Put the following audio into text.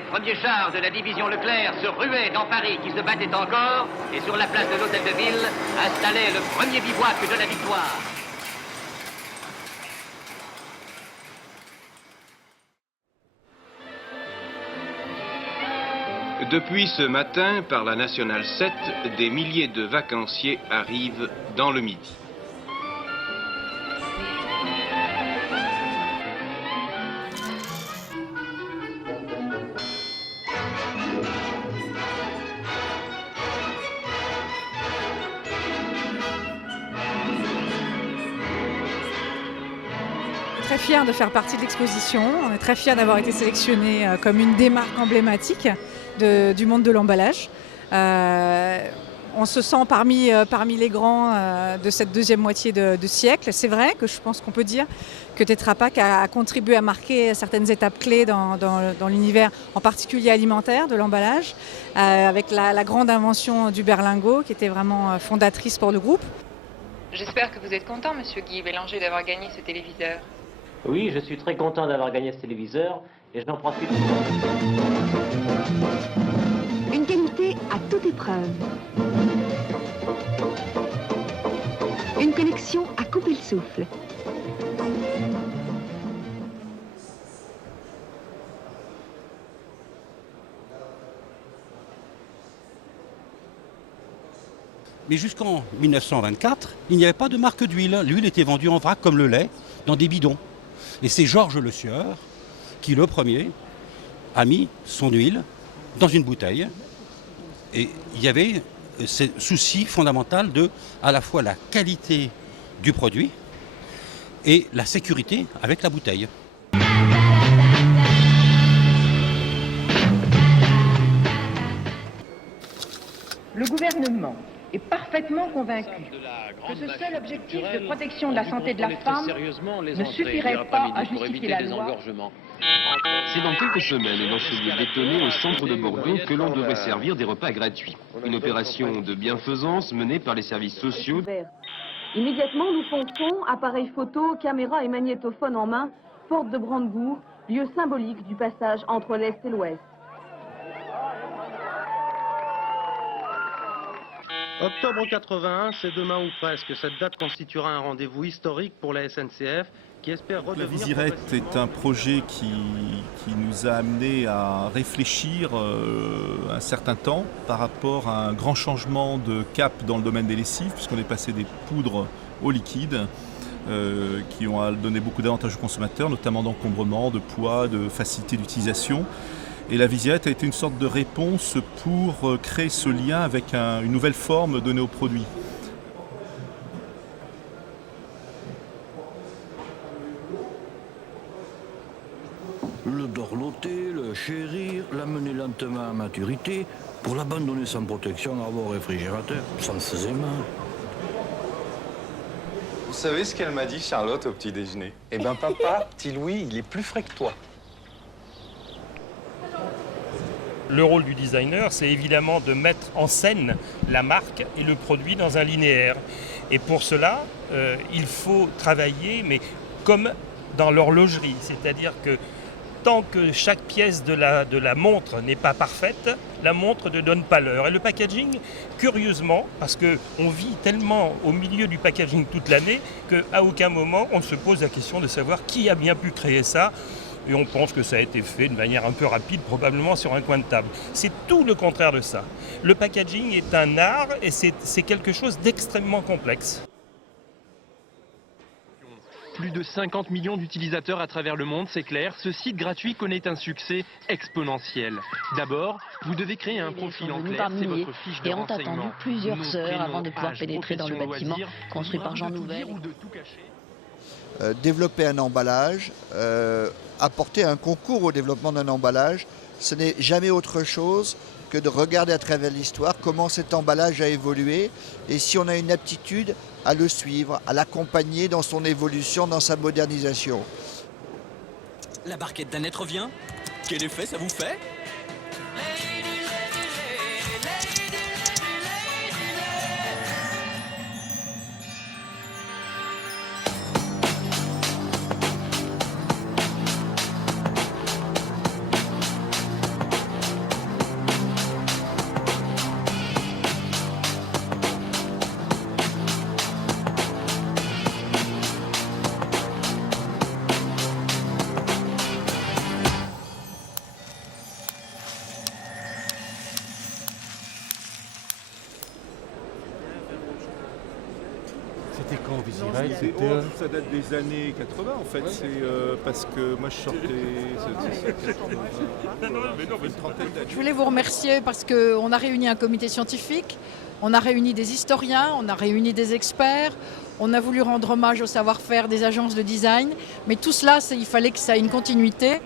les premiers chars de la division Leclerc se ruaient dans Paris qui se battait encore et sur la place de l'Hôtel de Ville installait le premier bivouac de la victoire. Depuis ce matin, par la Nationale 7, des milliers de vacanciers arrivent dans le Midi. Très fiers de faire partie de l'exposition. On est très fiers d'avoir été sélectionnés comme une des marques emblématiques du monde de l'emballage. On se sent parmi les grands de cette deuxième moitié de siècle. C'est vrai que je pense qu'on peut dire que Tetra Pak a contribué à marquer certaines étapes clés dans l'univers, en particulier alimentaire, de l'emballage, avec la grande invention du berlingot qui était vraiment fondatrice pour le groupe. J'espère que vous êtes content, monsieur Guy Bélanger, d'avoir gagné ce téléviseur. Oui, je suis très content d'avoir gagné ce téléviseur et j'en profite. Une qualité à toute épreuve. Une collection à couper le souffle. Mais jusqu'en 1924, il n'y avait pas de marque d'huile. L'huile était vendue en vrac comme le lait, dans des bidons. Et c'est Georges Le Sieur qui, le premier, a mis son huile dans une bouteille. Et il y avait ce souci fondamental de à la fois la qualité du produit et la sécurité avec la bouteille. Le gouvernement est parfaitement convaincu que ce seul objectif de protection de la santé de la femme ne suffirait pas à justifier la loi. C'est dans quelques semaines et dans ce lieu bétonné au centre de Bordeaux que l'on devrait servir des repas gratuits. Une opération de bienfaisance menée par les services sociaux. Immédiatement, nous fonçons, appareil photo, caméra et magnétophone en main, porte de Brandebourg, lieu symbolique du passage entre l'Est et l'Ouest. Octobre 81, c'est demain ou presque. Cette date constituera un rendez-vous historique pour la SNCF qui espère redevenir... La Vizirette est un projet qui nous a amené à réfléchir un certain temps par rapport à un grand changement de cap dans le domaine des lessives, puisqu'on est passé des poudres au liquide qui ont donné beaucoup d'avantages aux consommateurs, notamment d'encombrement, de poids, de facilité d'utilisation. Et la Vizirette a été une sorte de réponse pour créer ce lien avec une nouvelle forme donnée aux produits. Le dorloter, le chérir, l'amener lentement à maturité, pour l'abandonner sans protection à vos réfrigérateurs, ça me faisait mal. Vous savez ce qu'elle m'a dit, Charlotte, au petit déjeuner? Eh ben papa, petit Louis, il est plus frais que toi. Le rôle du designer, c'est évidemment de mettre en scène la marque et le produit dans un linéaire. Et pour cela, il faut travailler, mais comme dans l'horlogerie. C'est-à-dire que tant que chaque pièce de la montre n'est pas parfaite, la montre ne donne pas l'heure. Et le packaging, curieusement, parce qu'on vit tellement au milieu du packaging toute l'année, qu'à aucun moment on se pose la question de savoir qui a bien pu créer ça. Et on pense que ça a été fait de manière un peu rapide, probablement sur un coin de table. C'est tout le contraire de ça. Le packaging est un art et c'est quelque chose d'extrêmement complexe. Plus de 50 millions d'utilisateurs à travers le monde, c'est clair. Ce site gratuit connaît un succès exponentiel. D'abord, vous devez créer un profil en clair, c'est votre fiche de renseignement. Et ont attendu plusieurs heures avant de pouvoir pénétrer dans le bâtiment construit par Jean Nouvel. Développer un emballage, apporter un concours au développement d'un emballage, ce n'est jamais autre chose que de regarder à travers l'histoire comment cet emballage a évolué et si on a une aptitude à le suivre, à l'accompagner dans son évolution, dans sa modernisation. La barquette d'Annette revient. Quel effet ça vous fait ? Vésirel, c'était... Ça date des années 80 en fait, c'est parce que moi je sortais... une trentaine d'années. Je voulais vous remercier parce qu'on a réuni un comité scientifique, on a réuni des historiens, on a réuni des experts, on a voulu rendre hommage au savoir-faire des agences de design, mais tout cela, il fallait que ça ait une continuité.